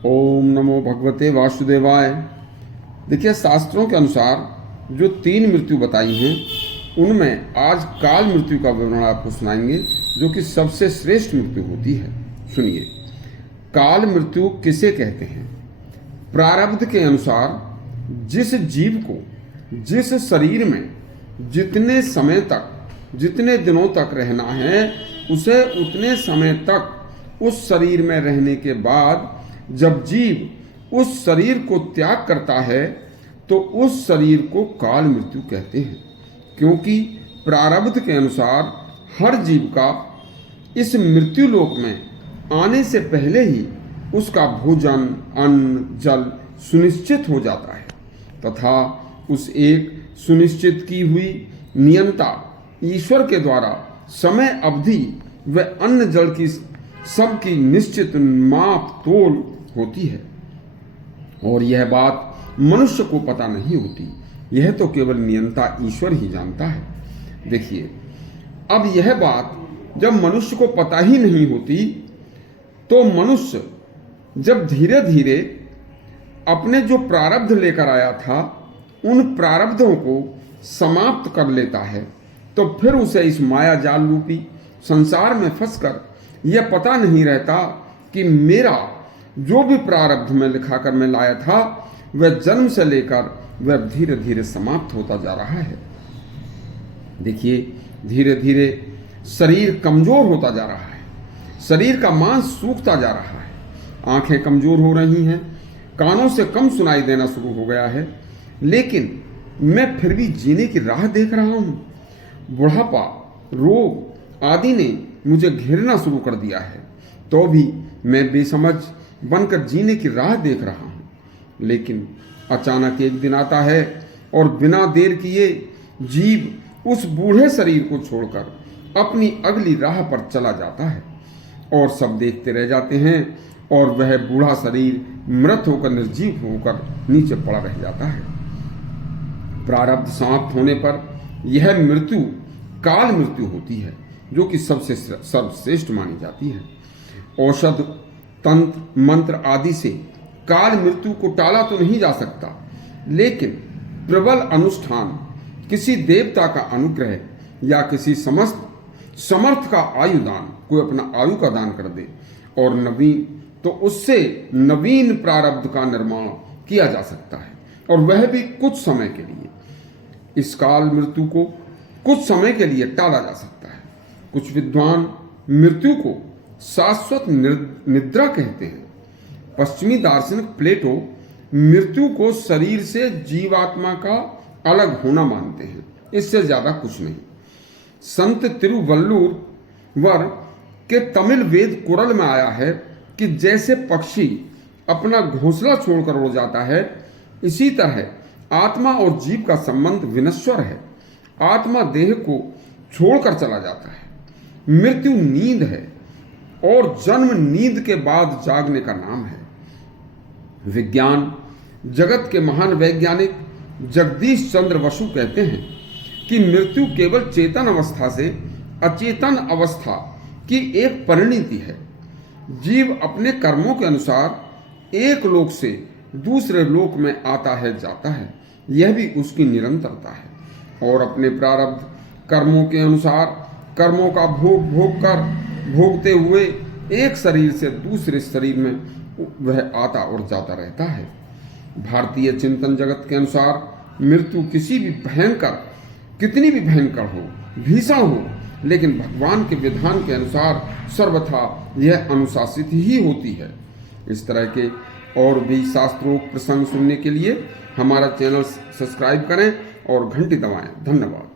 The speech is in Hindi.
ओम नमो भगवते वासुदेवाय। देखिए, शास्त्रों के अनुसार जो 3 मृत्यु बताई हैं उनमें आज काल मृत्यु का विवरण आपको सुनाएंगे, जो कि सबसे श्रेष्ठ मृत्यु होती है। सुनिए, काल मृत्यु किसे कहते हैं? प्रारब्ध के अनुसार जिस जीव को जिस शरीर में जितने समय तक, जितने दिनों तक रहना है, उसे उतने समय तक उस शरीर में रहने के बाद जब जीव उस शरीर को त्याग करता है तो उस शरीर को काल मृत्यु कहते हैं। क्योंकि प्रारब्ध के अनुसार हर जीव का इस मृत्यु लोक में आने से पहले ही उसका भोजन, अन्न, जल सुनिश्चित हो जाता है तथा उस एक सुनिश्चित की हुई नियंता ईश्वर के द्वारा समय अवधि व अन्न जल की सबकी निश्चित माप तोल होती है। और यह बात मनुष्य को पता नहीं होती, यह तो केवल नियंता ईश्वर ही जानता है। देखिए, अब यह बात जब मनुष्य को पता ही नहीं होती तो मनुष्य जब धीरे धीरे अपने जो प्रारब्ध लेकर आया था उन प्रारब्धों को समाप्त कर लेता है, तो फिर उसे इस माया जाल रूपी संसार में फंसकर यह पता नहीं रहता कि मेरा जो भी प्रारब्ध में लिखाकर मैं लाया था वह जन्म से लेकर वह धीरे धीरे समाप्त होता जा रहा है। देखिए, धीरे धीरे शरीर कमजोर होता जा रहा है, शरीर का मांस सूखता जा रहा है, आंखें कमजोर हो रही हैं, कानों से कम सुनाई देना शुरू हो गया है, लेकिन मैं फिर भी जीने की राह देख रहा हूं। बुढ़ापा, रोग आदि ने मुझे घेरना शुरू कर दिया है, तो भी मैं बेसमझ बनकर जीने की राह देख रहा हूं। लेकिन अचानक एक दिन आता है और बिना देर किए जीव उस बूढ़े शरीर को छोड़कर अपनी अगली राह पर चला जाता है और सब देखते रह जाते हैं और वह बूढ़ा शरीर मृत होकर, निर्जीव होकर नीचे पड़ा रह जाता है। प्रारब्ध समाप्त होने पर यह मृत्यु काल मृत्यु होती है, जो कि सबसे सर्वश्रेष्ठ मानी जाती है। औषध, तंत्र, मंत्र आदि से काल मृत्यु को टाला तो नहीं जा सकता, लेकिन प्रबल अनुष्ठान, किसी देवता का अनुग्रह या किसी समर्थ का आयुदान, कोई अपना आयु का दान कर दे और नवीन, तो उससे नवीन प्रारब्ध का निर्माण किया जा सकता है, और वह भी कुछ समय के लिए। इस काल मृत्यु को कुछ समय के लिए टाला जा सकता है। कुछ विद्वान मृत्यु को शाश्वत निद्रा कहते हैं। पश्चिमी दार्शनिक प्लेटो मृत्यु को शरीर से जीवात्मा का अलग होना मानते हैं, इससे ज्यादा कुछ नहीं। संत तिरुवल्लुवर के तमिल वेद कुरल में आया है कि जैसे पक्षी अपना घोंसला छोड़कर उड़ जाता है, इसी तरह आत्मा और जीव का संबंध विनश्वर है। आत्मा देह को छोड़कर चला जाता है। मृत्यु नींद है और जन्म नींद के बाद जागने का नाम है। विज्ञान जगत के महान वैज्ञानिक जगदीश चंद्र बसु कहते हैं कि मृत्यु केवल चेतन अवस्था से अचेतन अवस्था की एक परिणति है। जीव अपने कर्मों के अनुसार एक लोक से दूसरे लोक में आता है, जाता है, यह भी उसकी निरंतरता है। और अपने प्रारब्ध कर्मों के अनुसार कर्मों का भोगते हुए एक शरीर से दूसरे शरीर में वह आता और जाता रहता है। भारतीय चिंतन जगत के अनुसार मृत्यु कितनी भी भयंकर हो, भीषण हो, लेकिन भगवान के विधान के अनुसार सर्वथा यह अनुशासित ही होती है। इस तरह के और भी शास्त्रोक्त प्रसंग सुनने के लिए हमारा चैनल सब्सक्राइब करें और घंटी दबाएं। धन्यवाद।